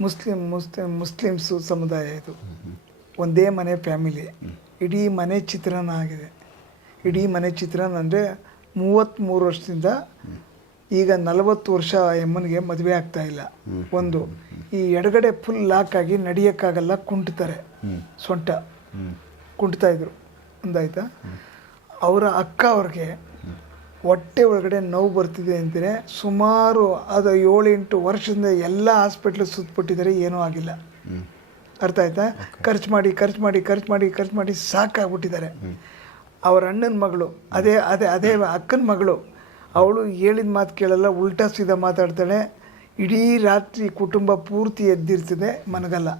Muslim Muslim Muslims ಸಮುದಾಯ ಇದು. ಒಂದೇ ಮನೆ ಫ್ಯಾಮಿಲಿ. ಇಡೀ ಮನೆ ಚಿತ್ರಣ ಆಗಿದೆ. ಇಡೀ ಮನೆ ಚಿತ್ರಣ ಅಂದರೆ ಮೂವತ್ತ್ಮೂರು ವರ್ಷದಿಂದ ಈಗ ನಲವತ್ತು ವರ್ಷ ಎಮ್ಮನಿಗೆ ಮದುವೆ ಆಗ್ತಾ ಇಲ್ಲ. ಒಂದು. ಈ ಎಡಗಡೆ ಫುಲ್ ಲಾಕ್ ಆಗಿ ನಡೆಯೋಕ್ಕಾಗಲ್ಲ ಕುಂಟ್ತಾರೆ. ಸೊಂಟ. ಕುಂಟ್ತಾ ಇದ್ರು. ಒಂದಾಯ್ತಾ? ಅವರ ಅಕ್ಕ ಅವ್ರಿಗೆ ಹೊಟ್ಟೆ ಒಳಗಡೆ ನೋವು ಬರ್ತಿದೆ ಅಂತಾರೆ ಸುಮಾರು ಅದು ಏಳು ಎಂಟು ವರ್ಷದಿಂದ ಎಲ್ಲ ಹಾಸ್ಪಿಟ್ಲ್ ಸುತ್ತಬಿಟ್ಟಿದ್ದಾರೆ ಏನೂ ಆಗಿಲ್ಲ. ಅರ್ಥ ಆಯ್ತಾ? ಖರ್ಚು ಮಾಡಿ ಖರ್ಚು ಮಾಡಿ ಖರ್ಚು ಮಾಡಿ ಖರ್ಚು ಮಾಡಿ ಸಾಕಾಗ್ಬಿಟ್ಟಿದ್ದಾರೆ. ಅವ್ರ ಅಣ್ಣನ ಮಗಳು ಅದೇ ಅದೇ ಅದೇ ಅಕ್ಕನ ಮಗಳು ಅವಳು ಹೇಳಿದ ಮಾತು ಕೇಳಲ್ಲ ಉಲ್ಟಾ ಸೀದಾ ಮಾತಾಡ್ತಾಳೆ. ಇಡೀ ರಾತ್ರಿ ಕುಟುಂಬ ಪೂರ್ತಿ ಎದ್ದಿರ್ತದೆ ಮನಗಲ್ಲ.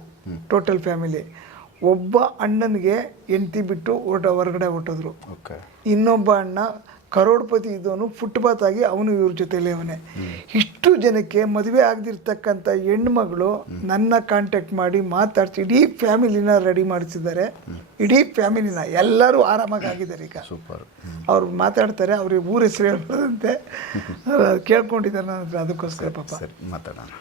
ಟೋಟಲ್ ಫ್ಯಾಮಿಲಿ ಒಬ್ಬ ಅಣ್ಣನಿಗೆ ಹೆಂಡ್ತಿ ಬಿಟ್ಟು ಹೊರಟ ಹೊರಗಡೆ ಹೊಟ್ಟೋದ್ರು ಇನ್ನೊಬ್ಬ ಅಣ್ಣ ಕರೋಡ್ಪತಿ ಇದ್ದವನು ಫುಟ್ಪಾತ್ ಆಗಿ ಅವನು ಇವ್ರ ಜೊತೆಲೇ ಅವನೇ. ಇಷ್ಟು ಜನಕ್ಕೆ ಮದುವೆ ಆಗದಿರ್ತಕ್ಕಂಥ ಹೆಣ್ಮಗಳು ನನ್ನ ಕಾಂಟ್ಯಾಕ್ಟ್ ಮಾಡಿ ಮಾತಾಡ್ಸಿ ಇಡೀ ಫ್ಯಾಮಿಲಿನ ರೆಡಿ ಮಾಡಿಸಿದ್ದಾರೆ. ಇಡೀ ಫ್ಯಾಮಿಲಿನ ಎಲ್ಲರೂ ಆರಾಮಾಗಿ ಆಗಿದ್ದಾರೆ ಈಗ. ಸೂಪರ್. ಅವ್ರು ಮಾತಾಡ್ತಾರೆ ಅವ್ರಿಗೆ ಊರ ಹೆಸರು ಹೇಳ್ಬೋದಂತೆ ಕೇಳ್ಕೊಂಡಿದ್ದಾರೆ ನನ್ನ ಹತ್ರ ಅದಕ್ಕೋಸ್ಕರ ಪಾಪ. ಸರಿ ಮಾತಾಡೋಣ.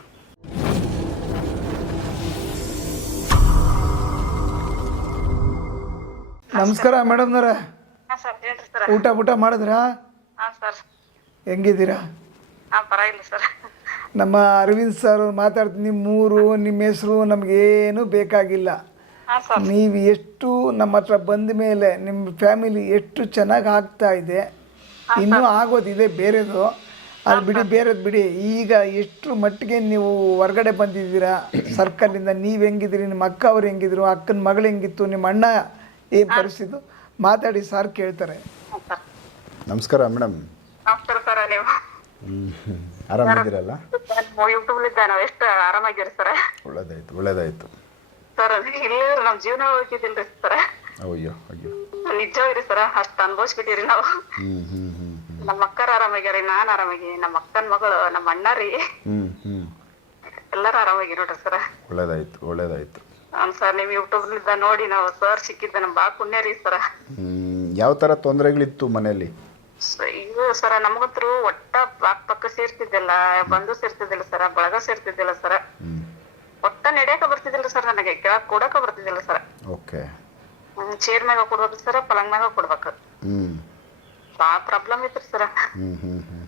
ನಮಸ್ಕಾರ ಮೇಡಮ್ನವ್ರೆ. ಸರ್ ಹೇಳ್ರಿ ಸರ್. ಊಟ ಊಟ ಮಾಡಿದ್ರಾ? ಹಾಂ ಸರ್. ಹೆಂಗಿದ್ದೀರಾ? ಹಾಂ ಪರವಾಗಿಲ್ಲ ಸರ್. ನಮ್ಮ ಅರವಿಂದ್ ಸರ್ ಮಾತಾಡ್ತೀನಿ ನಿಮ್ಮ ಊರು ನಿಮ್ಮ ಹೆಸರು ನಮಗೇನು ಬೇಕಾಗಿಲ್ಲ. ಹಾಂ ಸರ್. ನೀವು ಎಷ್ಟು ನಮ್ಮ ಹತ್ರ ಬಂದ ಮೇಲೆ ನಿಮ್ಮ ಫ್ಯಾಮಿಲಿ ಎಷ್ಟು ಚೆನ್ನಾಗಿ ಆಗ್ತಾ ಇದೆ ಇನ್ನೂ ಆಗೋದಿದೆ ಬೇರೆದು. ಅದು ಬಿಡಿ ಬೇರೆದು ಬಿಡಿ. ಈಗ ಎಷ್ಟು ಮಟ್ಟಿಗೆ ನೀವು ಹೊರಗಡೆ ಬಂದಿದ್ದೀರಾ? ಸರ್ಕಲಿಂದ ನೀವು ಹೆಂಗಿದ್ದೀರಿ? ನಿಮ್ಮ ಅಕ್ಕ ಅವ್ರು ಹೆಂಗಿದ್ರು? ಅಕ್ಕನ ಮಗಳು ಹೆಂಗಿತ್ತು? ನಿಮ್ಮ ಅಣ್ಣ ಏನು ಪರಿಸ್ಥಿತಿ? ಮಾತಾಡಿ ಸರ್ ಕೇಳ್ತಾರೆ. ನಮಸ್ಕಾರ ಮೇಡಮ್. ನಮಸ್ಕಾರ ಸರ್ ನೀವು. ಆರಾಮಿದ್ದೀರಲ್ಲ? ಯೂಟ್ಯೂಬ್ಲಿದ್ದ ನಾವು ಎಷ್ಟು ಆರಾಮಾಗಿರಿ ಸರ್? ಒಳ್ಳೇದಾಯ್ತು ಒಳ್ಳೇದಾಯ್ತು. ಸರ್ ಇಲ್ಲ ನಮ್ಮ ಜೀವನ ಹೋಗಿದ್ದಿಲ್ರಿ ಸರ್. ಅಯ್ಯೋ ಅಯ್ಯೋ. ನಿಜವಾಗಿರಿ ಸರ್ ಅಷ್ಟು ಅನುಭವಿಸ್ಬಿಟ್ಟಿರಿ ನಾವು. ನಮ್ಮ ಅಕ್ಕರ ಆರಾಮಾಗ್ಯಾರಿ ನಾನು ಆರಾಮಾಗಿ ನಮ್ಮ ಅಕ್ಕನ ಮಗಳು ನಮ್ಮ ಅಣ್ಣ ರೀ ಎಲ್ಲರೂ ಆರಾಮಾಗಿ ನೋಡ್ರಿ ಸರ್. ಒಳ್ಳೇದಾಯ್ತು ಒಳ್ಳೇದಾಯ್ತು. ಹ್ಞೂ ಸರ್ ನೀವು ನಿಂದ ನೋಡಿ ನಾವು ಸರ್ ಸಿಕ್ಕಿದ್ದ ನಮ್ ಬಾ ಪುಣ್ಯ ರೀ ಸರ್ ಹ್ಮ್, ಯಾವ ತರ ತೊಂದರೆಗಳಿತ್ತು ಮನೆಯಲ್ಲಿ? ಇದು ಸರ ನಮಗಂತರೂ ಒಟ್ಟ ಬಾಕ್ ಪಕ್ಕ ಸೇರ್ತಿದ್ದಿಲ್ಲ ಬಂದು ಸೇರ್ತಿದ್ದಿಲ್ಲ ಸರ ಬಳಗ ಸೇರ್ತಿದ್ದಿಲ್ಲ ಸರ ಒಟ್ಟ ನಡೆಯಕ ಬರ್ತಿದ್ದಿಲ್ಲ ಸರ್ ನನಗೆ ಕೆಳಗ್ ಕೊಡಕ ಬರ್ತಿದ್ದಿಲ್ಲ ಸರ್ ಓಕೆ. ಚೇರ್ ಮ್ಯಾಗ ಕೊಡ್ಬೇಕು ಸರ ಪಲಂಗ್ ಮ್ಯಾಗ ಕೊಡ್ಬೇಕು. ಹ್ಞೂ ಭಾಳ ಪ್ರಾಬ್ಲಮ್ ಇತ್ತು ಸರ ಹ್ಞೂ ಹ್ಞೂ ಹ್ಞೂ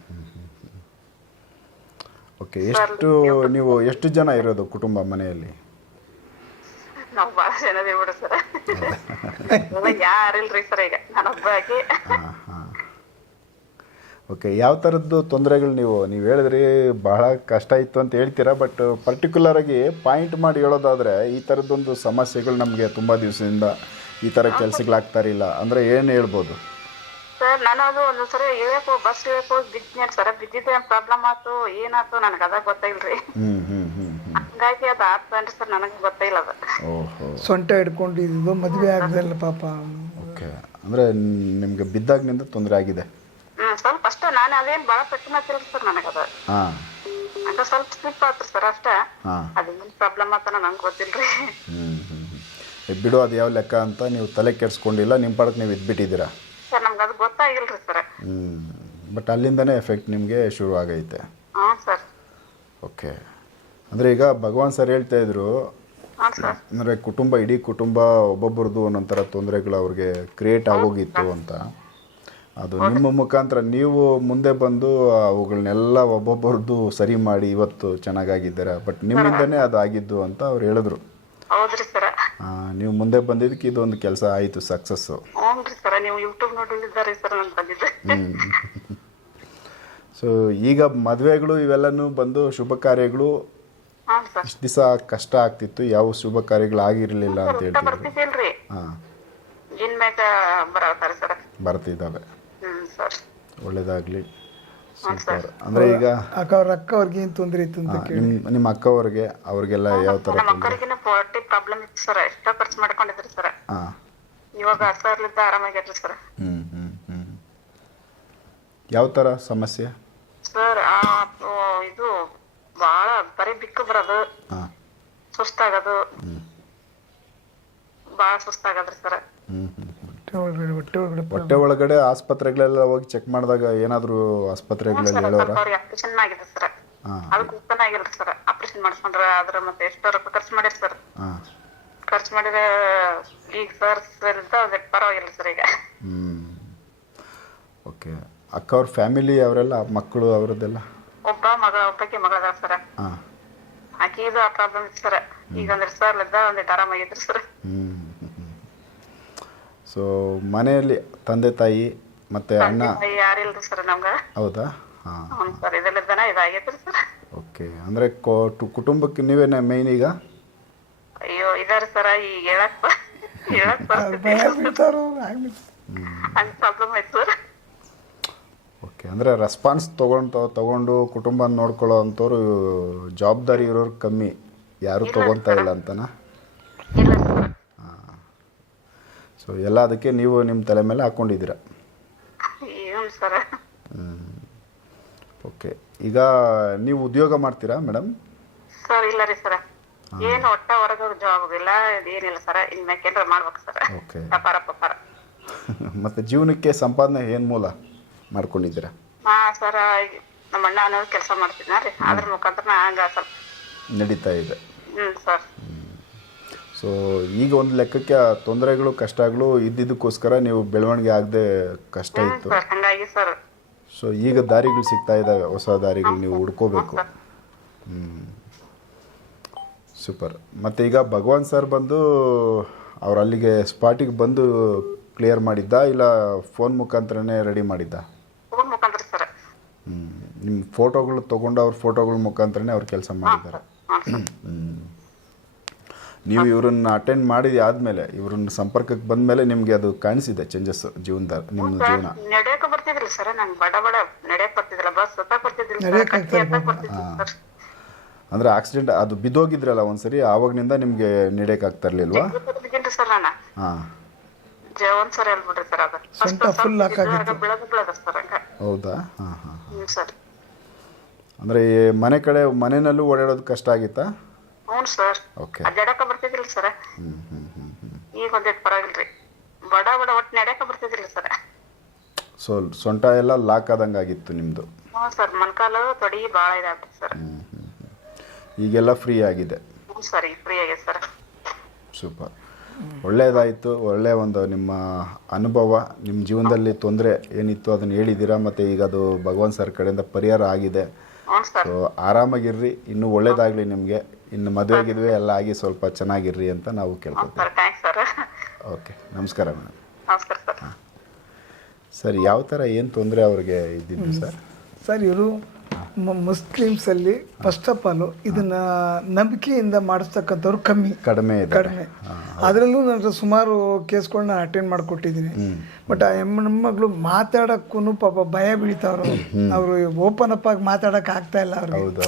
ಓಕೆ ಎಷ್ಟು ನೀವು ಎಷ್ಟು ಜನ ಇರೋದು ಕುಟುಂಬ ಮನೆಯಲ್ಲಿ? ನಾವ್ ಬಹಳ ಜನ ಬಿಡ್ರಿ ಸರ್. ಯಾರಿಲ್ರಿ ಸರ್ ಈಗ? ನಾನೊಬ್ಬಾಗಿ ಹಾಂ ಹಾಂ. ಓಕೆ ಯಾವ ಥರದ್ದು ತೊಂದರೆಗಳು ನೀವು? ನೀವು ಹೇಳಿದ್ರಿ ಬಹಳ ಕಷ್ಟ ಇತ್ತು ಅಂತ ಹೇಳ್ತೀರಾ ಬಟ್ ಪರ್ಟಿಕ್ಯುಲರ್ ಆಗಿ ಪಾಯಿಂಟ್ ಮಾಡಿ ಹೇಳೋದಾದ್ರೆ ಈ ಥರದ್ದೊಂದು ಸಮಸ್ಯೆಗಳು ನಮಗೆ ತುಂಬ ದಿವಸದಿಂದ ಈ ಥರ ಕೆಲಸಗಳಾಗ್ತಾ ಇಲ್ಲ ಅಂದರೆ ಏನು ಹೇಳ್ಬೋದು? ಸರ್ ನಾನು ಅದು ಸರಿ ಇಳಿಯಕ್ ಹೋಗಿ ಬಸ್ ಇಳಿಯಕ್ ಹೋಗಿ ಬಿದ್ನೇನ್ ಸರ್ ಬಿದ್ದಿದ್ದೆ ಪ್ರಾಬ್ಲಮ್ ಆಯ್ತು ಏನಾಯ್ತು ನನಗೆ ಅದ ಗೊತ್ತಾಗಿಲ್ರಿ ಹ್ಞೂ ಹ್ಞೂ ಹಂಗಾಗಿ ಅದು ಆತನ್ರಿ ಸರ್ ನನಗೆ ಗೊತ್ತಿಲ್ಲ ಅದು. ಓಹೋ. ಸೊಂಟ ಹಿಡ್ಕೊಂಡಿದ್ದು ಮದುವೆ ಆಗದಲ್ಲ ಪಾಪ ಓಕೆ. ಅಂದರೆ ನಿಮಗೆ ಬಿದ್ದಾಗಿನಿಂದ ತೊಂದರೆ ಆಗಿದೆ? ಹ್ಮ್ ಸ್ವಲ್ಪ ಅಷ್ಟೇ ನಾನು ಅದೇನ್ ಭಾಳ ಪೆಟ್ಟು ಮಾತಿಲ್ಲ ಸರ್ ಅದು. ಹಾಂ. ಅಂತ ಸ್ವಲ್ಪ ಸ್ಲಿಪ್ ಆತ್ರಿ ಸರ್ ಅಷ್ಟೇ. ಹಾಂ. ಅದೇನ್ ಪ್ರಾಬ್ಲಮ್ ಆತನ ನಂಗೆ ಗೊತ್ತಿಲ್ರಿ. ಹ್ಞೂ ಹ್ಞೂ ಹ್ಞೂ ಬಿಡು ಅದು ಯಾವ ಲೆಕ್ಕ ಅಂತ ನೀವು ತಲೆ ಕೆಡಿಸ್ಕೊಂಡಿಲ್ಲ ನಿಮ್ಮ ಪಾಡಕ್ಕೆ ನೀವು ಇದ್ಬಿಟ್ಟಿದ್ದೀರಾ? ಸರ್ ನಮ್ಗೆ ಅದು ಗೊತ್ತಾಗಿಲ್ರಿ ಸರ್. ಹ್ಞೂ ಬಟ್ ಅಲ್ಲಿಂದನೇ ಎಫೆಕ್ಟ್ ನಿಮಗೆ ಶುರು ಆಗೈತೆ ಹ್ಞೂ ಸರ್. ಓಕೆ. ಅಂದರೆ ಈಗ ಭಗವಾನ್ ಸರ್ ಹೇಳ್ತಾ ಇದ್ರು ಅಂದ್ರೆ ಕುಟುಂಬ ಇಡೀ ಕುಟುಂಬ ಒಬ್ಬೊಬ್ಬರದು ಒಂದೊಂಥರ ತೊಂದರೆಗಳು ಅವ್ರಿಗೆ ಕ್ರಿಯೇಟ್ ಆಗೋಗಿತ್ತು ಅಂತ. ಅದು ನಿಮ್ಮ ಮುಖಾಂತರ ನೀವು ಮುಂದೆ ಬಂದು ಅವುಗಳನ್ನೆಲ್ಲ ಒಬ್ಬೊಬ್ಬರದ್ದು ಸರಿ ಮಾಡಿ ಇವತ್ತು ಚೆನ್ನಾಗಾಗಿದ್ದಾರೆ? ಬಟ್ ನಿಮ್ಮಿಂದನೇ ಅದು ಆಗಿದ್ದು ಅಂತ ಅವ್ರು ಹೇಳಿದ್ರು. ನೀವು ಮುಂದೆ ಬಂದಿದ್ದಕ್ಕೆ ಇದೊಂದು ಕೆಲಸ ಆಯಿತು ಸಕ್ಸಸ್ಸು ಸೊ ಈಗ ಮದುವೆಗಳು ಇವೆಲ್ಲನೂ ಬಂದು ಶುಭ ಕಾರ್ಯಗಳು ಇಷ್ಟು ದಿವಸ ಕಷ್ಟ ಆಗ್ತಿತ್ತು ಯಾವ ಶುಭ ಕಾರ್ಯಗಳು ಆಗಿರಲಿಲ್ಲ ಅಂತ ಹೇಳ್ತೀವಿ ಹೇಳ್ತಿದ್ರು. ಬರ್ತಿದ್ದಿಲ್ರಿ ಹಾಂ. ಜಿನ್ ಮ್ಯಾಗ ಬರತ್ತಾರ ಸರ್ ಬರ್ತಿದ್ದಾವೆ. Hmm sir. ಒಳ್ಳೇದಾಗಲಿ. ಸೂಪರ್. ಅಂದ್ರೆ ಈಗ ಅಕ್ಕ ಅವ್ರ ಅಕ್ಕ ಅವ್ರಿಗೆ ಏನು ತೊಂದರೆ ಇತ್ತು ಅಂತ ಆ, ನಿಮ್ಮ ನಿಮ್ಮ ಅಕ್ಕವ್ರಿಗೆ ಅವ್ರಿಗೆಲ್ಲ ಯಾವ ತರ ನಮ್ಮ ಅಕ್ಕರಿಗಿನ ಪಾರ್ಟಿ ಪ್ರಾಬ್ಲಮ್ ಇತ್ತು ಸರ್. ಎಷ್ಟೋ ಖರ್ಚು ಮಾಡ್ಕೊಂಡಿದ್ರಿ ಸರ್. ಹಾ. ಇವಾಗ ಸರ್ಲಿದ್ದ ಆರಾಮಾಗ್ಯಾರ್ರಿ ಸರ್. ಹ್ಮ್ ಹ್ಮ್ ಹ್ಞೂ ಯಾವ ತರ ಸಮಸ್ಯೆ? ಸರ್ ಆ ಆ, ಇದು ಭಾಳ ಬರೀ ಬಿಕ್ಕು ಬರೋದು ಸುಸ್ತಾಗದು. ಬಾಳ ಸುಸ್ತಾಗದ್ರಿ ಸರ್. ಹೊಟ್ಟೆ ಒಳಗಡೆ ಆಸ್ಪತ್ರೆಗಳೆಲ್ಲ ಹೋಗಿ ಚೆಕ್ ಮಾಡಿದಾಗ ಏನಾದರೂ ಆಸ್ಪತ್ರೆಗಳಲ್ಲಿ ಹೇಳೋರ ಆಪರೇಷನ್ ಆಗಿದೆ ಸರ್. ಅದಕ್ಕೆ ಅದು ಗುಪ್ತನ ಆಗಿಲ್ರಿ ಸರ್. ಆಪರೇಷನ್ ಮಾಡಿಸ್ಕೊಂಡ್ರ ಅದ್ರ ಮತ್ತೆ ಎಷ್ಟೋ ರೊಕ್ಕ ಖರ್ಚು ಮಾಡಿರಿ ಸರ್. ಖರ್ಚು ಮಾಡಿದ್ರೆ ಈಗ ಸರ್ ಸರ್ ಪರವಾಗಿಲ್ಲ ಸರ್ ಈಗ. ಹ್ಞೂ ಓಕೆ. ಅಕ್ಕ ಅವ್ರ ಫ್ಯಾಮಿಲಿ ಅವರೆಲ್ಲ ಮಕ್ಕಳು ಅವರದ್ದೆಲ್ಲ? ಒಬ್ಬ ಮಗ ಒಬ್ಬಕ್ಕೆ ಮಗ ಅದಾರ ಸರ್ ಹಾಂ. ಆಕಿದು ಆ ಪ್ರಾಬ್ಲಮ್ ಇತ್ತು ಸರ್ ಈಗ ಒಂದೆರಡು ಸರ್ ಇದ್ದ ಒಂದಿಟ್ಟು ಆರಾಮಾಗಿದ್ರು ಸರ್ ಸೊ ಮನೆಯಲ್ಲಿ ತಂದೆ ತಾಯಿ ಮತ್ತೆ ಅಣ್ಣ? ಯಾರಿಲ್ರಿ ಸರ್ ನಮ್ಗ? ಹೌದಾ? ಹಾಂ. ಹ್ಞೂ ಸರ್ ಇದೆಲ್ಲದನ ಇದಾಗೈತ್ರಿ ಸರ್ ಓಕೆ ಅಂದ್ರೆ ಕುಟುಂಬಕ್ಕೆ ನೀವೇನೇ ಮೇನ್ ಈಗ? ಅಯ್ಯೋ ಇದಾರೆ ಸರ ಈಗ ಹೇಳಕ್ ಹೇಳಕ್ ಆಗ್ಬಿಟ್ಟು ಹಂಗ್ ಪ್ರಾಬ್ಲಮ್ ಆಯ್ತು ಸರ್ ಓಕೆ. ಅಂದರೆ ರೆಸ್ಪಾನ್ಸ್ ತೊಗೊಂಡು ತೊಗೊಂಡು ಕುಟುಂಬ ನೋಡ್ಕೊಳ್ಳೋ ಅಂಥವ್ರು ಜವಾಬ್ದಾರಿ ಇರೋರು ಕಮ್ಮಿ. ಯಾರೂ ತೊಗೊತಾ ಇಲ್ಲ ಅಂತನಾ? ಸೊ ಎಲ್ಲ ಅದಕ್ಕೆ ನೀವು ನಿಮ್ಮ ತಲೆ ಮೇಲೆ ಹಾಕ್ಕೊಂಡಿದ್ದೀರ ಓಕೆ. ಈಗ ನೀವು ಉದ್ಯೋಗ ಮಾಡ್ತೀರಾ ಮೇಡಮ್ ಸರ್ ಇಲ್ಲ ರೀ ಸರ್. ಏನು ಒಟ್ಟ ಹೊರಗೆ ಜಾಬ್ ಇಲ್ಲ ಏನಿಲ್ಲ ಸರ್. ಇನ್ನು ಮಾಡ್ಬೇಕು ಸರ್. ಓಕೆ. ವ್ಯಾಪಾರ. ಮತ್ತೆ ಜೀವನಕ್ಕೆ ಸಂಪಾದನೆ ಏನು ಮೂಲ? ಮಾಡ್ಕೊಂಡಿದ್ದೀರಾ? ಸರ್ ನಮ್ಮ ಅಣ್ಣ ಕೆಲಸ ಮಾಡ್ತಿದ್ನ ರೀ. ಅದ್ರ ಮುಖಾಂತರ ಹಂಗ ಸರ್ ನಡೀತಾ ಇದೆ. ಸರ್. ಸೊ ಈಗ ಒಂದು ಲೆಕ್ಕಕ್ಕೆ ಆ ತೊಂದರೆಗಳು ಕಷ್ಟಗಳು ಇದ್ದಿದ್ದಕ್ಕೋಸ್ಕರ ನೀವು ಬೆಳವಣಿಗೆ ಆಗದೆ ಕಷ್ಟ ಇತ್ತು. ಸರ್. ಹಂಗಾಗಿ ಸರ್. ಸೊ ಈಗ ದಾರಿಗಳು ಸಿಗ್ತಾ ಇದ್ದಾವೆ ಹೊಸ ದಾರಿಗಳು ನೀವು ಹುಡ್ಕೋಬೇಕು. ಸೂಪರ್. ಮತ್ತು ಈಗ ಭಗವಾನ್ ಸರ್ ಬಂದು ಅವ್ರು ಅಲ್ಲಿಗೆ ಸ್ಪಾಟಿಗೆ ಬಂದು ಕ್ಲಿಯರ್ ಮಾಡಿದ್ದ? ಇಲ್ಲ ಫೋನ್ ಮುಖಾಂತರನೇ ರೆಡಿ ಮಾಡಿದ್ದ ಫೋನ್ ಮುಖಾಂತರ ಸರ್ ಹ್ಞೂ ನಿಮ್ಮ ಫೋಟೋಗಳು ತೊಗೊಂಡು ಅವ್ರ ಫೋಟೋಗಳ ಮುಖಾಂತರನೇ ಅವ್ರು ಕೆಲಸ ಮಾಡಿದ್ದಾರೆ. ನೀವು ಇವ್ರನ್ನ ಅಟೆಂಡ್ ಮಾಡಿದ ಆದಮೇಲೆ ಇವ್ರನ್ನ ಸಂಪರ್ಕಕ್ಕೆ ಬಂದಮೇಲೆ ನಿಮಗೆ ಅದು ಕಾಣಿಸಿದೆ ಚೇಂಜಸ್ ಜೀವನದ ನಿಮ್ಮ ಜೀವನ. ನಡೆಯಕ ಬರ್ತಿದ್ರಿ ಸರ್ ನಂಗೆ ಬಡ ಬಡ ನಡೆಯಕ್ ಬರ್ತಿದ್ರಲ್ಲ ಬಸ್ ಕಟ್ಟಿ ಆಗ್ತಾ ಸರ್. ಅಂದರೆ ಆಕ್ಸಿಡೆಂಟ್ ಅದು ಬಿದ್ದೋಗಿದ್ರಲ್ಲ ಒಂದ್ಸರಿ ಆವಾಗ್ನಿಂದ ನಿಮಗೆ ನಡೆಯಕ್ಕೆ ಇರಲಿಲ್ವಾ? ಬಿದ್ದೀನಿ ಸರ್ ನಾನು. ಹಾಂ. ಜ ಒಂದ್ ಸರಿ ಹೇಳ್ಬಿಡ್ರಿ ಸರ್ ಅದು ಸೊಂಟ full ಹಾಕಾಗಿತ್ತು. ಬೆಳಗ್ಗೆ ಬೆಳಗ್ಗೆ ಸರ್ ಹಂಗ. ಹೌದಾ? ಹಾಂ ಹಾಂ ಹ್ಞೂ ಸರ್. ಅಂದರೆ ಮನೆ ಕಡೆ ಮನೆಯಲ್ಲೂ ಓಡಾಡೋದು ಕಷ್ಟ ಆಗಿತ್ತಾ? ಹ್ಞೂ ಸರ್. ಓಕೆ ಅಡ್ಡಾಡಕ ಬರ್ತಿದ್ದಿಲ್ಲ ಸರ್. ಹ್ಞೂ ಹ್ಞೂ ಹ್ಞೂ ಹ್ಞೂ ಈಗ ಒಂದೇಟ್ ಪರವಾಗಿಲ್ರಿ. ಬಡ ಬಡ ಒಟ್ಟು ನಡೆಯಕ ಬರ್ತಿದ್ದಿಲ್ಲ ಸರ್. ಸೊ ಸೊಂಟ ಎಲ್ಲ ಲಾಕ್ ಆದಂಗೆ ಆಗಿತ್ತು ನಿಮ್ಮದು ಹ್ಞೂ ಸರ್. ಮೊಣಕಾಲು ತೊಡಿ ಭಾಳ ಇದಾಗ್ತದೆ ಸರ್. ಈಗೆಲ್ಲ ಫ್ರೀ ಆಗಿದೆ. ಹ್ಞೂ ಸರ್ ಈಗ ಫ್ರೀ ಆಗೈತೆ ಸರ್. ಸೂಪರ್. ಒಳ್ಳೆಯದಾಯಿತು ಒಳ್ಳೆಯ ಒಂದು ನಿಮ್ಮ ಅನುಭವ ನಿಮ್ಮ ಜೀವನದಲ್ಲಿ ತೊಂದರೆ ಏನಿತ್ತು ಅದನ್ನು ಹೇಳಿದ್ದೀರಾ? ಮತ್ತು ಈಗ ಅದು ಭಗವಾನ್ ಸರ್ ಕಡೆಯಿಂದ ಪರಿಹಾರ ಆಗಿದೆ. ಸೊ ಆರಾಮಾಗಿರ್ರಿ ಇನ್ನು ಒಳ್ಳೇದಾಗಲಿ ನಿಮಗೆ. ಇನ್ನು ಮದುವೆ ಗಿದ್ವೆ ಎಲ್ಲ ಆಗಿ ಸ್ವಲ್ಪ ಚೆನ್ನಾಗಿರ್ರಿ ಅಂತ ನಾವು ಕೇಳ್ತೀವಿ ಕೇಳ್ಕೊತೀವಿ. Sir thanks sir. ಓಕೆ ನಮಸ್ಕಾರ ಮೇಡಮ್. ಸರ್. ಯಾವ ಥರ ಏನು ತೊಂದರೆ ಅವ್ರಿಗೆ ಇದ್ದಿದ್ದು ಸರ್? ಸರ್ ಇವರು ಮುಸ್ಲಿಮ್ಸಲ್ಲಿ ಫಸ್ಟ್ ಆಫ್ ಆಲ್ ಇದನ್ನ ನಂಬಿಕೆಯಿಂದ ಮಾಡಿಸ್ತಕ್ಕಂಥವ್ರು ಕಮ್ಮಿ. ಕಡಿಮೆ ಕಡಿಮೆ. ಅದರಲ್ಲೂ ನನ್ನ ಸುಮಾರು ಕೇಸ್ಗಳನ್ನ ನಾನು ಅಟೆಂಡ್ ಮಾಡಿಕೊಟ್ಟಿದ್ದೀನಿ ಬಟ್ ಆ ಮಗಳು ಮಾತಾಡೋಕ್ಕೂ ಪಾಪ ಭಯ ಬೀಳ್ತಾವ್ರು. ಅವರು ಓಪನ್ ಅಪ್ ಆಗಿ ಮಾತಾಡೋಕೆ ಆಗ್ತಾ ಇಲ್ಲ ಅವ್ರಿಗೆ.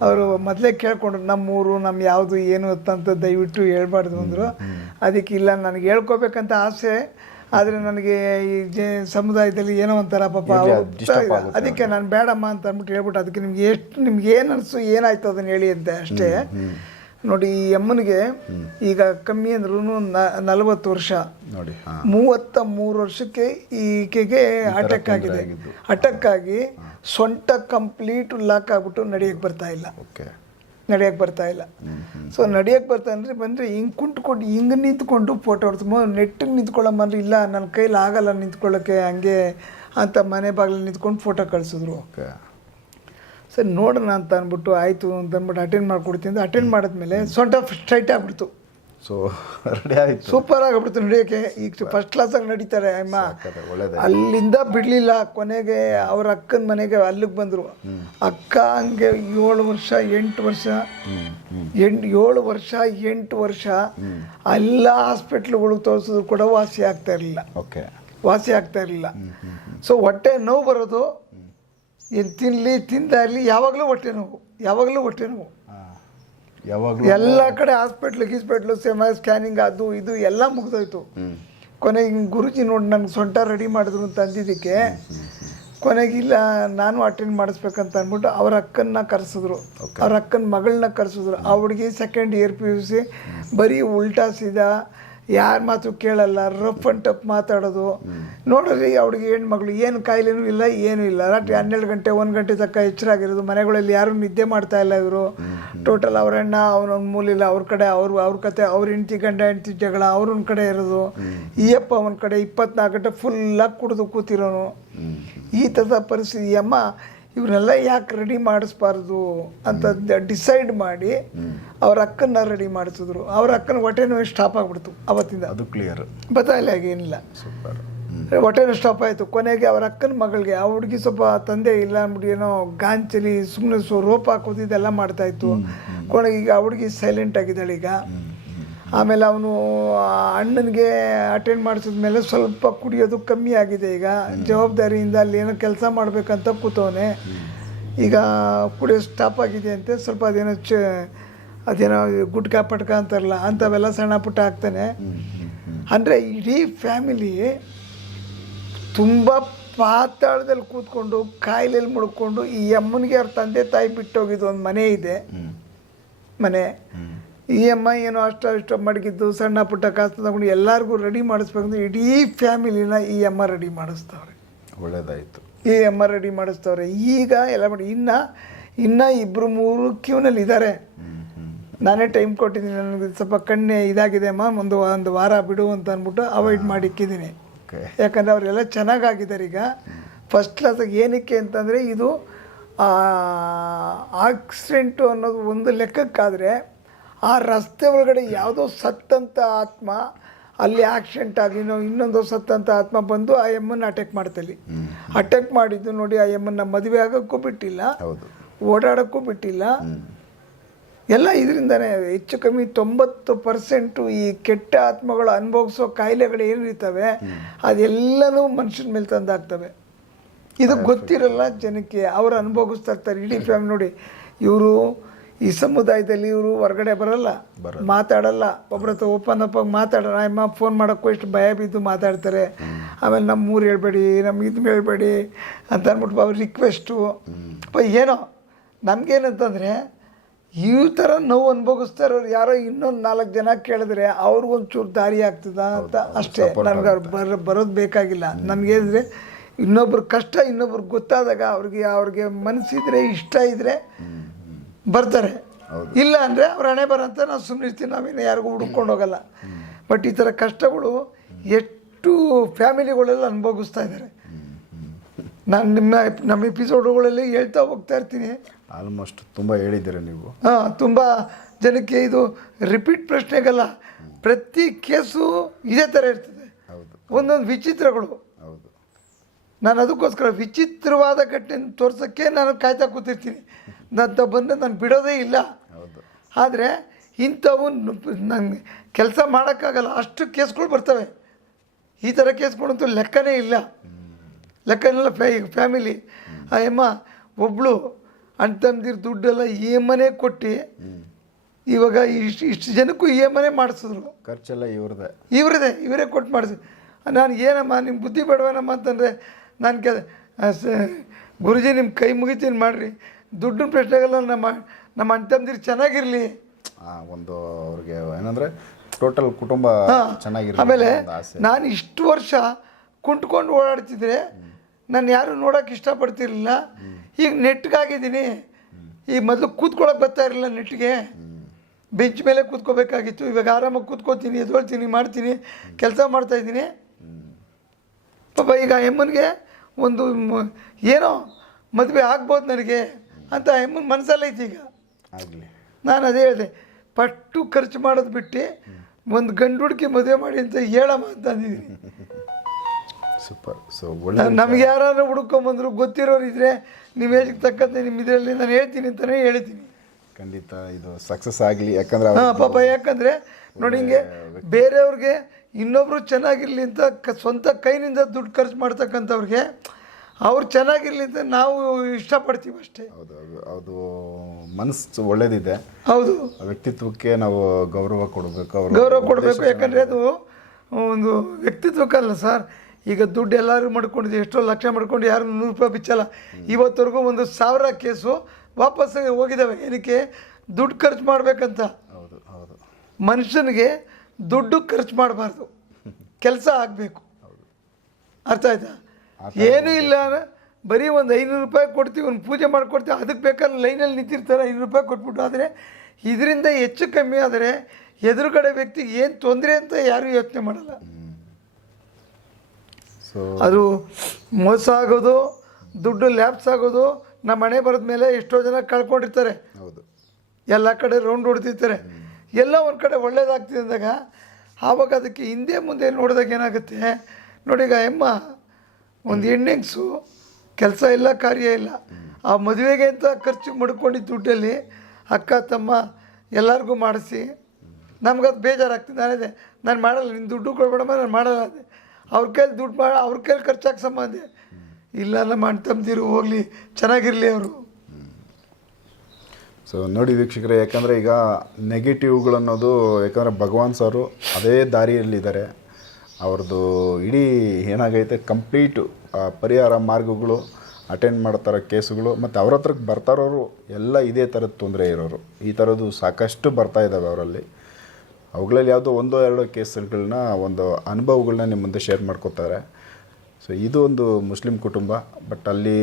ಅವರು ಮೊದಲೇ ಕೇಳ್ಕೊಂಡ್ರು ನಮ್ಮೂರು ನಮ್ಮ ಯಾವುದು ಏನು ಅಂತ ದಯವಿಟ್ಟು ಹೇಳ್ಬಾರ್ದು ಅಂದರು. ಅದಕ್ಕೆ ಇಲ್ಲ ನನಗೆ ಹೇಳ್ಕೊಬೇಕಂತ ಆಸೆ. ಆದರೆ ನನಗೆ ಈ ಜೆ ಸಮುದಾಯದಲ್ಲಿ ಏನೋ ಒಂಥರ ಪಾಪ ಅದಕ್ಕೆ ನಾನು ಬೇಡಮ್ಮ ಅಂತ ಅಂದ್ಬಿಟ್ಟು ಹೇಳ್ಬಿಟ್ಟು ಅದಕ್ಕೆ ನಿಮ್ಗೆ ಎಷ್ಟು ನಿಮ್ಗೆ ಏನು ಅನಿಸು ಏನಾಯ್ತು ಅದನ್ನು ಹೇಳಿ ಅಂತ ಅಷ್ಟೇ. ನೋಡಿ ಈ ಅಮ್ಮನಿಗೆ ಈಗ ಕಮ್ಮಿ ಅಂದ್ರೂ ನಲವತ್ತು ವರ್ಷ. ನೋಡಿ ಮೂವತ್ತ ಮೂರು ವರ್ಷಕ್ಕೆ ಈಕೆಗೆ ಅಟಕ್ ಆಗಿದೆ. ಅಟಕ್ ಆಗಿ ಸೊಂಟ ಕಂಪ್ಲೀಟ್ ಲಾಕ್ ಆಗ್ಬಿಟ್ಟು ನಡೆಯಕ್ಕೆ ಬರ್ತಾ ಇಲ್ಲ. ಓಕೆ. ನಡೆಯಕ್ಕೆ ಬರ್ತಾ ಇಲ್ಲ. ಸೊ ನಡೆಯಕ್ಕೆ ಬರ್ತಾ ಅಂದರೆ ಬಂದರೆ ಹಿಂಗೆ ಕುಂಟ್ಕೊಂಡು ಹಿಂಗೆ ನಿಂತ್ಕೊಂಡು ಫೋಟೋ ಹೊಡ್ತು ನೆಟ್ಟಿಗೆ ನಿಂತ್ಕೊಳ್ಳಮ್ಮಂದ್ರೆ ಇಲ್ಲ ನನ್ನ ಕೈಲಿ ಆಗಲ್ಲ ನಿಂತ್ಕೊಳ್ಳೋಕ್ಕೆ ಹಂಗೆ ಅಂತ ಮನೆ ಬಾಗಿಲು ನಿಂತ್ಕೊಂಡು ಫೋಟೋ ಕಳಿಸಿದ್ರು. ಓಕೆ. ಸರಿ ನೋಡೋಣ ಅಂತ ಅಂದ್ಬಿಟ್ಟು ಆಯಿತು ಅಂತ ಅಂದ್ಬಿಟ್ಟು ಅಟೆಂಡ್ ಮಾಡ್ಕೊಡ್ತೀನಿ ಅಟೆಂಡ್ ಮಾಡಿದ್ಮೇಲೆ ಸೊಂಟ ಸ್ಟ್ರೈಟ್ ಆಗ್ಬಿಡ್ತು. ಸೊ ರೆಡಿ ಆಯ್ತು. ಸೂಪರ್ ಆಗಿಬಿಡ್ತು ನಡೆಯೋಕ್ಕೆ ಈಗ ಫಸ್ಟ್ ಕ್ಲಾಸಾಗಿ ನಡೀತಾರೆ ಅಮ್ಮ. ಅಲ್ಲಿಂದ ಬಿಡಲಿಲ್ಲ ಕೊನೆಗೆ ಅವ್ರ ಅಕ್ಕನ ಮನೆಗೆ ಅಲ್ಲಿಗೆ ಬಂದರು. ಅಕ್ಕ ಹಂಗೆ ಏಳು ವರ್ಷ ಎಂಟು ವರ್ಷ. ಎಂಟು ಏಳು ವರ್ಷ ಎಂಟು ವರ್ಷ ಎಲ್ಲ ಹಾಸ್ಪಿಟ್ಲ್ಗಳು ತೋರಿಸಿದ್ರು ಕೂಡ ವಾಸಿ ಆಗ್ತಾ ಇರಲಿಲ್ಲ. ಓಕೆ ವಾಸಿ ಆಗ್ತಾ ಇರಲಿಲ್ಲ. ಸೊ ಹೊಟ್ಟೆ ನೋವು ಬರೋದು. ಏನು ತಿನ್ನಲಿ ಇರಲಿ ಯಾವಾಗಲೂ ಹೊಟ್ಟೆ ನೋವು. ಯಾವಾಗಲೂ ಹೊಟ್ಟೆ ನೋವು. ಯಾವಾಗಲೂ ಎಲ್ಲ ಕಡೆ ಹಾಸ್ಪಿಟ್ಲ್ ಗೀಸ್ಪಿಟ್ಲು ಸೆಮ ಸ್ಕ್ಯಾನಿಂಗ್ ಅದು ಇದು ಎಲ್ಲ ಮುಗಿದೋಯ್ತು. ಕೊನೆಗೆ ಗುರುಜಿ ನೋಡಿ ನನಗೆ ಸೊಂಟ ರೆಡಿ ಮಾಡಿದ್ರು ಅಂತ ಅಂದಿದ್ದಕ್ಕೆ ಕೊನೆಗೆ ಇಲ್ಲ ನಾನು ಅಟೆಂಡ್ ಮಾಡಿಸ್ಬೇಕಂತ ಅಂದ್ಬಿಟ್ಟು ಅವ್ರ ಅಕ್ಕನ್ನ ಕರೆಸಿದ್ರು. ಅವ್ರ ಅಕ್ಕನ ಮಗಳನ್ನ ಕರೆಸಿದ್ರು. ಆ ಹುಡುಗಿ second year P U C ಬರೀ ಉಲ್ಟಾ ಸೀದಾ ಯಾರ ಮಾತು ಕೇಳಲ್ಲ ರಫ್ ಅಂಡ್ ಟಫ್ ಮಾತಾಡೋದು. ನೋಡ್ರಿ ಅವ್ರಿಗೆ ಹೆಣ್ಮಕ್ಳು, ಏನು ಕಾಯಿಲೆನೂ ಇಲ್ಲ, ಏನೂ ಇಲ್ಲ. ರಾತ್ರಿ ಹನ್ನೆರಡು ಗಂಟೆ, ಒಂದು ಗಂಟೆ ತಕ್ಕ ಎಚ್ಚರಾಗಿರೋದು. ಮನೆಗಳಲ್ಲಿ ಯಾರೂ ನಿದ್ದೆ ಮಾಡ್ತಾ ಇಲ್ಲ ಇವರು. ಟೋಟಲ್ ಅವ್ರ ಅಣ್ಣ ಮೂಲಿಲ್ಲ ಅವ್ರ ಕಡೆ ಅವ್ರ ಅವ್ರ ಕತೆ, ಅವ್ರ ಹೆಂಡತಿ ಗಂಡ, ಹೆಂಡತಿ ಜಗಳ ಅವ್ರೊಂದು ಕಡೆ ಇರೋದು. ಈ ಅಪ್ಪ ಅವನ ಕಡೆ ಇಪ್ಪತ್ನಾಲ್ಕು ಗಂಟೆ ಫುಲ್ಲಾಗಿ ಕುಡಿದು ಕೂತಿರೋನು. ಈ ಥರದ ಪರಿಸ್ಥಿತಿ, ಅಮ್ಮ ಇವನ್ನೆಲ್ಲ ಯಾಕೆ ರೆಡಿ ಮಾಡಿಸ್ಬಾರ್ದು ಅಂತ ಡಿಸೈಡ್ ಮಾಡಿ ಅವ್ರ ಅಕ್ಕನ್ನ ರೆಡಿ ಮಾಡಿಸಿದ್ರು. ಅವ್ರ ಅಕ್ಕನ ಹೊಟ್ಟೆ ನೋವು ಸ್ಟಾಪ್ ಆಗಿಬಿಡ್ತು ಅವತ್ತಿಂದ. ಅದು ಕ್ಲಿಯರ್ ಬತ್ತಾಯಿಲ್ಲ ಏನಿಲ್ಲ. ಸೂಪರ್ ಹೊಟ್ಟೆನೂ ಸ್ಟಾಪ್ ಆಯಿತು. ಕೊನೆಗೆ ಅವ್ರ ಅಕ್ಕನ ಮಗಳಿಗೆ ಆ ಹುಡುಗಿ ಸ್ವಲ್ಪ ತಂದೆ ಇಲ್ಲ ಅಂದ್ಬಿಟ್ಟು ಏನೋ ಗಾಂಚಲಿ ಸುಮ್ಮನೆ ಸೊ ರೋಪ್ ಹಾಕೋದು ಇದೆಲ್ಲ ಮಾಡ್ತಾಯಿತ್ತು ಕೊನೆಗೆ ಈಗ ಆ ಹುಡುಗಿ ಸೈಲೆಂಟ್ ಆಗಿದ್ದಾಳೆ ಈಗ. ಆಮೇಲೆ ಅವನು ಅಣ್ಣನಿಗೆ ಅಟೆಂಡ್ ಮಾಡಿಸಿದ್ಮೇಲೆ ಸ್ವಲ್ಪ ಕುಡಿಯೋದು ಕಮ್ಮಿ ಆಗಿದೆ ಈಗ. ಜವಾಬ್ದಾರಿಯಿಂದ ಅಲ್ಲಿ ಏನೋ ಕೆಲಸ ಮಾಡಬೇಕಂತ ಕೂತವನೆ. ಈಗ ಕುಡಿಯೋ ಸ್ಟಾಪ್ ಆಗಿದೆ ಅಂತ ಸ್ವಲ್ಪ ಅದೇನೋ ಚ ಅದೇನೋ ಗುಟ್ಕಾ ಪಟ್ಕ ಅಂತಾರಲ್ಲ ಅಂಥವೆಲ್ಲ ಸಣ್ಣ ಪುಟ್ಟ ಆಗ್ತಾನೆ. ಅಂದರೆ ಇಡೀ ಫ್ಯಾಮಿಲಿ ತುಂಬ ಪಾತಾಳದಲ್ಲಿ ಕೂತ್ಕೊಂಡು ಕಾಯಿಲೆಯಲ್ಲಿ ಮುಡ್ಕೊಂಡು ಈ ಅಮ್ಮನಿಗೆ ಅವ್ರ ತಂದೆ ತಾಯಿ ಬಿಟ್ಟೋಗಿದ್ದು ಒಂದು ಮನೆ ಇದೆ. ಮನೆ. ಈ ಐ ಏನೋ ಅಷ್ಟು ಇಷ್ಟ ಮಡಗಿದ್ದು ಸಣ್ಣ ಪುಟ್ಟ ಕಾಸು ತಗೊಂಡು ಎಲ್ಲರಿಗೂ ರೆಡಿ ಮಾಡಿಸ್ಬೇಕಂದ್ರೆ ಇಡೀ ಫ್ಯಾಮಿಲಿನ ಇ ಎಂ ಐ ರೆಡಿ ಮಾಡಿಸ್ತವ್ರೆ. ಒಳ್ಳೇದಾಯಿತು. ಇ ಎಂ ಐ ರೆಡಿ ಮಾಡಿಸ್ತವ್ರೆ. ಈಗ ಎಲ್ಲ ಮಾಡಿ ಇನ್ನು ಇನ್ನು ಇಬ್ಬರು ಮೂರು ಕ್ಯೂನಲ್ಲಿ ಇದ್ದಾರೆ ನಾನೇ ಟೈಮ್ ಕೊಟ್ಟಿದ್ದೀನಿ ನನಗೆ ಸ್ವಲ್ಪ ಕಣ್ಣೆ ಇದಾಗಿದೆ ಅಮ್ಮ ಒಂದು ಒಂದು ವಾರ ಬಿಡು ಅಂತ ಅಂದ್ಬಿಟ್ಟು ಅವಾಯ್ಡ್ ಮಾಡಿಕ್ಕಿದ್ದೀನಿ. ಯಾಕಂದರೆ ಅವರೆಲ್ಲ ಚೆನ್ನಾಗಾಗಿದ್ದಾರೆ ಈಗ. ಫಸ್ಟ್ ಕ್ಲಾಸಾಗಿ ಏನಕ್ಕೆ ಅಂತಂದರೆ ಇದು ಆಕ್ಸಿಡೆಂಟು ಅನ್ನೋದು ಒಂದು ಲೆಕ್ಕಕ್ಕಾದರೆ ಆ ರಸ್ತೆ ಒಳಗಡೆ ಯಾವುದೋ ಸತ್ತಂಥ ಆತ್ಮ ಅಲ್ಲಿ ಆಕ್ಸಿಡೆಂಟ್ ಆಗಿ ನಾವು ಇನ್ನೊಂದು ಸತ್ತಂಥ ಆತ್ಮ ಬಂದು ಆ ಎಮ್ಮನ್ನು ಅಟ್ಯಾಕ್ ಮಾಡ್ತಲ್ಲಿ ಅಟ್ಯಾಕ್ ಮಾಡಿದ್ದು ನೋಡಿ ಆ ಎಮ್ಮನ್ನು ಮದುವೆ ಆಗೋಕ್ಕೂ ಬಿಟ್ಟಿಲ್ಲ ಓಡಾಡೋಕ್ಕೂ ಬಿಟ್ಟಿಲ್ಲ. ಎಲ್ಲ ಇದರಿಂದನೇ ಹೆಚ್ಚು ಕಮ್ಮಿ ತೊಂಬತ್ತು ಪರ್ಸೆಂಟು ಈ ಕೆಟ್ಟ ಆತ್ಮಗಳು ಅನುಭವಿಸೋ ಕಾಯಿಲೆಗಳು ಏನಿರ್ತವೆ ಅದೆಲ್ಲನೂ ಮನುಷ್ಯನ ಮೇಲೆ ತಂದಾಗ್ತವೆ. ಇದು ಗೊತ್ತಿರಲ್ಲ ಜನಕ್ಕೆ ಅವ್ರು ಅನುಭವಿಸ್ತಾ ಇರ್ತಾರೆ. ಇಡೀ ಫ್ಯಾಮಿಲಿ ನೋಡಿ ಇವರು ಈ ಸಮುದಾಯದಲ್ಲಿ ಇವರು ಹೊರಗಡೆ ಬರಲ್ಲ ಮಾತಾಡಲ್ಲ. ಒಬ್ಬರ ಹತ್ರ ಓಪನ್ ಅಪ್ ಆಗಿ ಮಾತಾಡೋಣ ಅಮ್ಮ ಫೋನ್ ಮಾಡೋಕ್ಕೂ ಎಷ್ಟು ಭಯ ಬಿದ್ದು ಮಾತಾಡ್ತಾರೆ. ಆಮೇಲೆ ನಮ್ಮ ಊರು ಹೇಳ್ಬೇಡಿ ನಮ್ಗೆ ಇದು ಹೇಳ್ಬೇಡಿ ಅಂತ ಅಂದ್ಬಿಟ್ಟು ಅವ್ರ ರಿಕ್ವೆಸ್ಟು ಅಪ್ಪ ಏನೋ ನಮಗೇನಂತಂದರೆ ಈ ಥರ ನೋವು ಅನುಭವಿಸ್ತಾ ಇರೋರು ಯಾರೋ ಇನ್ನೊಂದು ನಾಲ್ಕು ಜನ ಕೇಳಿದ್ರೆ ಅವ್ರಿಗೊಂಚೂರು ದಾರಿ ಆಗ್ತದ ಅಂತ ಅಷ್ಟೇ. ನಮ್ಗೆ ಅವ್ರು ಬರ ಬರೋದು ಬೇಕಾಗಿಲ್ಲ. ನಮಗೇನಂದರೆ ಇನ್ನೊಬ್ರ ಕಷ್ಟ ಇನ್ನೊಬ್ರು ಗೊತ್ತಾದಾಗ ಅವ್ರಿಗೆ ಅವ್ರಿಗೆ ಮನಸ್ಸಿದ್ರೆ ಇಷ್ಟ ಇದ್ದರೆ ಬರ್ತಾರೆ. ಇಲ್ಲ ಅಂದರೆ ಅವ್ರ ಹಣೆ ಬರಂತ ನಾವು ಸುಮ್ಮನಿರ್ತೀವಿ ನಾವೇನು ಯಾರಿಗೂ ಹುಡುಕೊಂಡು ಹೋಗಲ್ಲ. ಬಟ್ ಈ ಥರ ಕಷ್ಟಗಳು ಎಷ್ಟು ಫ್ಯಾಮಿಲಿಗಳೆಲ್ಲ ಅನುಭವಿಸ್ತಾ ಇದ್ದಾರೆ ನಾನು ನಿಮ್ಮ ನಮ್ಮ ಎಪಿಸೋಡ್ಗಳಲ್ಲಿ ಹೇಳ್ತಾ ಹೋಗ್ತಾ ಇರ್ತೀನಿ. ಆಲ್ಮೋಸ್ಟ್ ತುಂಬ ಹೇಳಿದ್ದೀರ ನೀವು. ಹಾಂ ತುಂಬ ಜನಕ್ಕೆ ಇದು ರಿಪೀಟ್ ಪ್ರಶ್ನೆಗಲ್ಲ. ಪ್ರತಿ ಕೇಸು ಇದೇ ಥರ ಇರ್ತದೆ. ಹೌದು. ಒಂದೊಂದು ವಿಚಿತ್ರಗಳು. ಹೌದು. ನಾನು ಅದಕ್ಕೋಸ್ಕರ ವಿಚಿತ್ರವಾದ ಘಟನೆ ತೋರ್ಸೋಕ್ಕೆ ನಾನು ಕಾಯ್ತಾ ಕೂತಿರ್ತೀನಿ. ನಂತ ಬಂದರೆ ನಾನು ಬಿಡೋದೇ ಇಲ್ಲ. ಹೌದು. ಆದರೆ ಇಂಥವು ನಂಗೆ ಕೆಲಸ ಮಾಡೋಕ್ಕಾಗಲ್ಲ. ಅಷ್ಟು ಕೇಸ್ಗಳು ಬರ್ತವೆ. ಈ ಥರ ಕೇಸ್ಗಳಂತೂ ಲೆಕ್ಕನೇ ಇಲ್ಲ. ಲೆಕ್ಕನೆಲ್ಲ ಫ್ಯಾ ಫ್ಯಾಮಿಲಿ. ಆ ಅಮ್ಮ ಒಬ್ಬಳು ಅಣ್ಣ ತಂದಿರು ದುಡ್ಡೆಲ್ಲ ಈ ಮನೆ ಕೊಟ್ಟು ಇವಾಗ ಇಷ್ಟು ಇಷ್ಟು ಜನಕ್ಕೂ ಈ ಮನೆ ಮಾಡಿಸಿದ್ರು. ಖರ್ಚೆಲ್ಲ ಇವ್ರದೇ ಇವ್ರದೇ ಇವರೇ ಕೊಟ್ಟು ಮಾಡಿಸಿ ನಾನು ಏನಮ್ಮ ನಿಮ್ಮ ಬುದ್ಧಿ ಬೇಡವೇನಮ್ಮ ಅಂತಂದರೆ ನಾನು ಕೆ ಗುರುಜಿ ನಿಮ್ಮ ಕೈ ಮುಗಿತೀನಿ ಮಾಡಿರಿ. ದುಡ್ಡಿನ ಪ್ರಶ್ನೆಗೆಲ್ಲ ನಮ್ಮ ನಮ್ಮ ಅಣ್ಣ ತಮ್ಮದಿರು ಚೆನ್ನಾಗಿರಲಿ. ಆ, ಒಂದು ಅವ್ರಿಗೆ ಏನಂದ್ರೆ ಟೋಟಲ್ ಕುಟುಂಬ ಚೆನ್ನಾಗಿರಲಿ ಆಮೇಲೆ ನಾನು ಇಷ್ಟು ವರ್ಷ ಕುಂಟ್ಕೊಂಡು ಓಡಾಡ್ತಿದ್ರೆ ನಾನು ಯಾರು ನೋಡೋಕೆ ಇಷ್ಟಪಡ್ತಿರ್ಲಿಲ್ಲ. ಈಗ ನೆಟ್ಗಾಗಿದ್ದೀನಿ. ಈಗ ಮೊದಲು ಕೂತ್ಕೊಳ್ಳೋಕೆ ಬರ್ತಾ ಇರಲಿಲ್ಲ ನೆಟ್ಗೆ. ಬೆಂಚ್ ಮೇಲೆ ಕೂತ್ಕೋಬೇಕಾಗಿತ್ತು. ಇವಾಗ ಆರಾಮಾಗಿ ಕೂತ್ಕೋತೀನಿ ಎದ್ಕೊಳ್ತೀನಿ ಮಾಡ್ತೀನಿ ಕೆಲಸ ಮಾಡ್ತಾಯಿದ್ದೀನಿ ಪಾಪ ಈಗ ಎಮ್ಮನಿಗೆ ಒಂದು ಏನೋ ಮದುವೆ ಆಗ್ಬೋದು ನನಗೆ. ಅಂತ ಆ ಎಮ್ಮನ ಮನಸ್ಸಲ್ಲೈತಿ ಈಗ. ಆಗಲಿ. ನಾನು ಅದೇ ಹೇಳಿದೆ ಪಟ್ಟು ಖರ್ಚು ಮಾಡೋದು ಬಿಟ್ಟು ಒಂದು ಗಂಡು ಹುಡುಕಿ ಮದುವೆ ಮಾಡಿ ಅಂತ ಹೇಳಮ್ಮ ಅಂತ ಅಂದಿದ್ದೀನಿ. ಸೂಪರ್ ಸೊ ಒಳ್ಳೆ ನಮ್ಗೆ ಯಾರು ಹುಡ್ಕೊಂಬಂದ್ರು ಗೊತ್ತಿರೋರು ಇದ್ರೆ ನಿಮ್ಮ ಏಜಿಗೆ ತಕ್ಕಂತೆ ನಿಮ್ಮ ಇದರಲ್ಲಿ ನಾನು ಹೇಳ್ತೀನಿ ಅಂತಲೇ ಹೇಳ್ತೀನಿ. ಖಂಡಿತ ಇದು ಸಕ್ಸಸ್ ಆಗಲಿ ಯಾಕಂದ್ರೆ ಹಾಂ ಪಾಪ ಯಾಕಂದರೆ ನೋಡಿ ಹಿಂಗೆ ಬೇರೆಯವ್ರಿಗೆ ಇನ್ನೊಬ್ರು ಚೆನ್ನಾಗಿರಲಿ ಅಂತ ಕ ಸ್ವಂತ ಕೈನಿಂದ ದುಡ್ಡು ಖರ್ಚು ಮಾಡ್ತಕ್ಕಂಥವ್ರಿಗೆ ಅವ್ರು ಚೆನ್ನಾಗಿರ್ಲಿ ಅಂತ ನಾವು ಇಷ್ಟಪಡ್ತೀವಿ ಅಷ್ಟೇ. ಹೌದು ಹೌದು ಅದು ಮನಸ್ಸು ಒಳ್ಳೇದಿದೆ. ಹೌದು. ವ್ಯಕ್ತಿತ್ವಕ್ಕೆ ನಾವು ಗೌರವ ಕೊಡಬೇಕು ಅವ್ರು ಗೌರವ ಕೊಡಬೇಕು. ಯಾಕಂದರೆ ಅದು ಒಂದು ವ್ಯಕ್ತಿತ್ವಕ್ಕಲ್ಲ ಸರ್. ಈಗ ದುಡ್ಡು ಎಲ್ಲರೂ ಮಾಡ್ಕೊಂಡಿದ್ದು ಎಷ್ಟೋ ಲಕ್ಷ ಮಾಡ್ಕೊಂಡು ಯಾರು ನೂರು ರೂಪಾಯಿ ಬಿಚ್ಚಲ್ಲ. ಇವತ್ತವರೆಗೂ ಒಂದು ಸಾವಿರ ಕೇಸು ವಾಪಸ್ ಹೋಗಿದ್ದಾವೆ ಏನಕ್ಕೆ? ದುಡ್ಡು ಖರ್ಚು ಮಾಡಬೇಕಂತ. ಹೌದು ಹೌದು. ಮನುಷ್ಯನಿಗೆ ದುಡ್ಡು ಖರ್ಚು ಮಾಡಬಾರ್ದು. ಕೆಲಸ ಆಗಬೇಕು. ಅರ್ಥ ಆಯ್ತಾ? ಏನೂ ಇಲ್ಲ ಬರೀ ಒಂದು ಐನೂರು ರೂಪಾಯಿ ಕೊಡ್ತೀವಿ ಒಂದು ಪೂಜೆ ಮಾಡಿಕೊಡ್ತೀವಿ ಅದಕ್ಕೆ ಬೇಕಾದ್ರೆ ಲೈನಲ್ಲಿ ನಿಂತಿರ್ತಾರೆ ಐನೂರು ರೂಪಾಯಿ ಕೊಟ್ಬಿಟ್ಟು ಆದರೆ ಇದರಿಂದ ಹೆಚ್ಚು ಕಮ್ಮಿ ಆದರೆ ಎದುರುಗಡೆ ವ್ಯಕ್ತಿಗೆ ಏನು ತೊಂದರೆ ಅಂತ ಯಾರೂ ಯೋಚನೆ ಮಾಡಲ್ಲ. ಸೊ ಅದು ಮೋಸ ಆಗೋದು ದುಡ್ಡು ಲ್ಯಾಪ್ಸ್ ಆಗೋದು ನಮ್ಮ ಮನೆ ಬರೆದ ಮೇಲೆ ಎಷ್ಟೋ ಜನ ಕಳ್ಕೊಂಡಿರ್ತಾರೆ. ಹೌದು. ಎಲ್ಲ ಕಡೆ ರೌಂಡ್ ಹೊಡ್ತಿರ್ತಾರೆ ಎಲ್ಲ ಒಂದು ಕಡೆ ಒಳ್ಳೇದಾಗ್ತಿದೆ ಅಂದಾಗ ಆವಾಗ ಅದಕ್ಕೆ ಹಿಂದೆ ಮುಂದೆ ನೋಡಿದಾಗ ಏನಾಗುತ್ತೆ? ನೋಡಿ ಈಗ ಎಮ್ಮ ಒಂದು ಹೆಣ್ಣೆಂಗ್ಸು ಕೆಲಸ ಇಲ್ಲ, ಕಾರ್ಯ ಇಲ್ಲ. ಆ ಮದುವೆಗೆ ಅಂತ ಖರ್ಚು ಮಡ್ಕೊಂಡಿದ್ದ ದುಡ್ಡಲ್ಲಿ ಅಕ್ಕ, ತಮ್ಮ ಎಲ್ಲರಿಗೂ ಮಾಡಿಸಿ. ನಮ್ಗದು ಬೇಜಾರಾಗ್ತದೆ. ನಾನಿದೆ ನಾನು ಮಾಡಲ್ಲ ನಿನ್ನ ದುಡ್ಡು ಕೊಡ್ಬೇಡಮ್ಮ, ನಾನು ಮಾಡಲ್ಲ ಅದೇ. ಅವ್ರ ಕೈಲಿ ದುಡ್ಡು ಮಾಡ, ಅವ್ರ ಕೈಲಿ ಖರ್ಚಾಗಿ ಸಂಬಂಧ ಇಲ್ಲ, ನಮ್ಮ ಅಣ್ಣ ತಮ್ಮದಿರು ಹೋಗಲಿ, ಚೆನ್ನಾಗಿರಲಿ ಅವರು. ಸೊ ನೋಡಿ ವೀಕ್ಷಕರೇ, ಯಾಕಂದರೆ ಈಗ ನೆಗೆಟಿವ್ಗಳನ್ನೋದು ಯಾಕಂದರೆ ಭಗವಾನ್ ಸರು ಅದೇ ದಾರಿಯಲ್ಲಿದ್ದಾರೆ. ಅವ್ರದ್ದು ಇಡೀ ಏನಾಗೈತೆ ಕಂಪ್ಲೀಟು ಪರಿಹಾರ ಮಾರ್ಗಗಳು ಅಟೆಂಡ್ ಮಾಡ್ತಾರೋ ಕೇಸುಗಳು, ಮತ್ತು ಅವ್ರ ಹತ್ರಕ್ಕೆ ಬರ್ತಾರೋರು ಎಲ್ಲ ಇದೇ ಥರದ ತೊಂದರೆ ಇರೋರು. ಈ ಥರದ್ದು ಸಾಕಷ್ಟು ಬರ್ತಾ ಇದ್ದಾವೆ ಅವರಲ್ಲಿ. ಅವುಗಳಲ್ಲಿ ಯಾವುದೋ ಒಂದೋ ಎರಡೋ ಕೇಸ್ಗಳನ್ನ ಒಂದು ಅನುಭವಗಳನ್ನ ನಿಮ್ಮ ಮುಂದೆ ಶೇರ್ ಮಾಡ್ಕೋತಾರೆ. ಸೊ ಇದು ಒಂದು ಮುಸ್ಲಿಂ ಕುಟುಂಬ ಬಟ್ ಅಲ್ಲಿ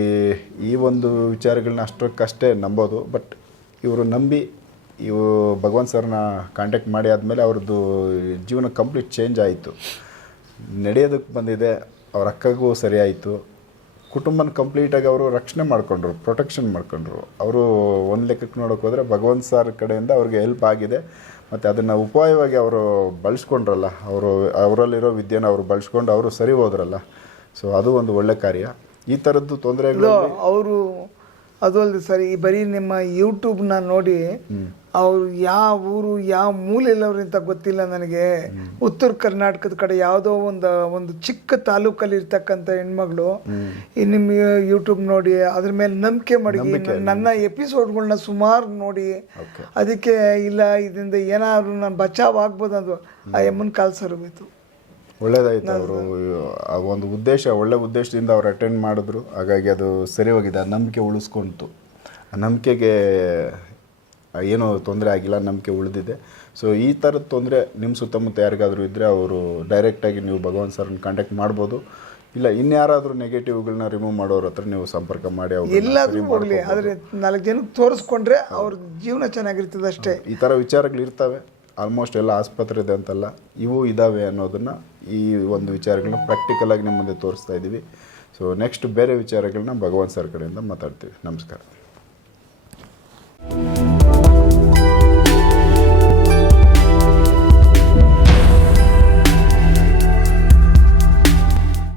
ಈ ಒಂದು ವಿಚಾರಗಳನ್ನ ಅಷ್ಟಕ್ಕಷ್ಟೇ ನಂಬೋದು. ಬಟ್ ಇವರು ನಂಬಿ ಇವು ಭಗವಾನ್ ಸರ್ನ ಕಾಂಟ್ಯಾಕ್ಟ್ ಮಾಡಿ ಆದಮೇಲೆ ಅವ್ರದ್ದು ಜೀವನ ಕಂಪ್ಲೀಟ್ ಚೇಂಜ್ ಆಯಿತು. ನಡೆಯೋದಕ್ಕೆ ಬಂದಿದೆ. ಅವ್ರ ಅಕ್ಕಗೂ ಸರಿಯಾಯಿತು. ಕುಟುಂಬನ ಕಂಪ್ಲೀಟಾಗಿ ಅವರು ರಕ್ಷಣೆ ಮಾಡ್ಕೊಂಡ್ರು ಪ್ರೊಟೆಕ್ಷನ್ ಮಾಡ್ಕೊಂಡ್ರು. ಅವರು ಒಂದು ಲೆಕ್ಕಕ್ಕೆ ನೋಡೋಕೆ ಹೋದರೆ ಭಗವಂತ ಸರ್ ಕಡೆಯಿಂದ ಅವ್ರಿಗೆ ಹೆಲ್ಪ್ ಆಗಿದೆ. ಮತ್ತು ಅದನ್ನು ಉಪಾಯವಾಗಿ ಅವರು ಬಳಸ್ಕೊಂಡ್ರಲ್ಲ, ಅವರು ಅವರಲ್ಲಿರೋ ವಿದ್ಯೆನ ಅವರು ಬಳಸ್ಕೊಂಡು ಅವರು ಸರಿ ಹೋದ್ರಲ್ಲ. ಸೊ ಅದು ಒಂದು ಒಳ್ಳೆ ಕಾರ್ಯ. ಈ ಥರದ್ದು ತೊಂದರೆಗಳು ಅವರು ಅದು ಅಲ್ಲದೆ ಸರ್ ಈ ಬರೀ ನಿಮ್ಮ ಯೂಟ್ಯೂಬ್ನ ನೋಡಿ ಅವರು ಯಾವ ಊರು ಯಾವ ಮೂಲೆಯಲ್ಲವ್ರು ಅಂತ ಗೊತ್ತಿಲ್ಲ ನನಗೆ. ಉತ್ತರ ಕರ್ನಾಟಕದ ಕಡೆ ಯಾವುದೋ ಒಂದು ಒಂದು ಚಿಕ್ಕ ತಾಲೂಕಲ್ಲಿ ಇರ್ತಕ್ಕಂಥ ಹೆಣ್ಮಗಳು ಈ ನಿಮ್ಮ ಯೂಟ್ಯೂಬ್ ನೋಡಿ ಅದ್ರ ಮೇಲೆ ನಂಬಿಕೆ ಮಾಡಿ ನನ್ನ ಎಪಿಸೋಡ್ಗಳನ್ನ ಸುಮಾರು ನೋಡಿ. ಅದಕ್ಕೆ ಇಲ್ಲ ಇದರಿಂದ ಏನಾದ್ರು ನಾನು ಬಚಾವ್ ಆಗ್ಬೋದು ಅದು ಆ ಎಮ್ಮನ ಕಾಲು ಸರೋಗಿತ್ತು ಒಳ್ಳೇದಾಯ್ತು ಅವರು. ಆ ಒಂದು ಉದ್ದೇಶ ಒಳ್ಳೆ ಉದ್ದೇಶದಿಂದ ಅವ್ರು ಅಟೆಂಡ್ ಮಾಡಿದ್ರು. ಹಾಗಾಗಿ ಅದು ಸರಿ ಹೋಗಿದೆ. ಆ ನಂಬಿಕೆ ಉಳಿಸ್ಕೊಂತು. ಆ ನಂಬಿಕೆಗೆ ಏನೂ ತೊಂದರೆ ಆಗಿಲ್ಲ ನಂಬಿಕೆ ಉಳಿದಿದೆ. ಸೊ ಈ ಥರದ ತೊಂದರೆ ನಿಮ್ಮ ಸುತ್ತಮುತ್ತ ಯಾರಿಗಾದರೂ ಇದ್ದರೆ ಅವರು ಡೈರೆಕ್ಟಾಗಿ ನೀವು ಭಗವಾನ್ ಸರ್ನ ಕಾಂಟ್ಯಾಕ್ಟ್ ಮಾಡ್ಬೋದು. ಇಲ್ಲ ಇನ್ಯಾರಾದರೂ ನೆಗೆಟಿವ್ಗಳನ್ನ ರಿಮೂವ್ ಮಾಡೋರ ಹತ್ರ ನೀವು ಸಂಪರ್ಕ ಮಾಡಿ ಅವ್ರನ್ನ ಎಲ್ಲಾದರೂ ಹೋಗ್ಲಿ. ಆದ್ರೆ ನಾಲ್ಕು ಜನಕ್ಕೆ ತೋರಿಸ್ಕೊಂಡ್ರೆ ಅವ್ರ ಜೀವನ ಚೆನ್ನಾಗಿರ್ತದೆ ಅಷ್ಟೇ. ಈ ಥರ ವಿಚಾರಗಳು ಇರ್ತವೆ. ಆಲ್ಮೋಸ್ಟ್ ಎಲ್ಲ ಆಸ್ಪತ್ರೆ ಇದೆ ಅಂತಲ್ಲ, ಇವು ಇದ್ದಾವೆ ಅನ್ನೋದನ್ನು ಈ ಒಂದು ವಿಚಾರಗಳನ್ನ ಪ್ರಾಕ್ಟಿಕಲ್ ಆಗಿ ನಿಮ್ಮ ಮುಂದೆ ತೋರಿಸ್ತಾ ಇದ್ದೀವಿ ಸೊ ನೆಕ್ಸ್ಟ್ ಬೇರೆ ವಿಚಾರಗಳನ್ನ ಭಗವಾನ್ ಸರ್ ಕಡೆಯಿಂದ ಮಾತಾಡ್ತೀವಿ. ನಮಸ್ಕಾರ.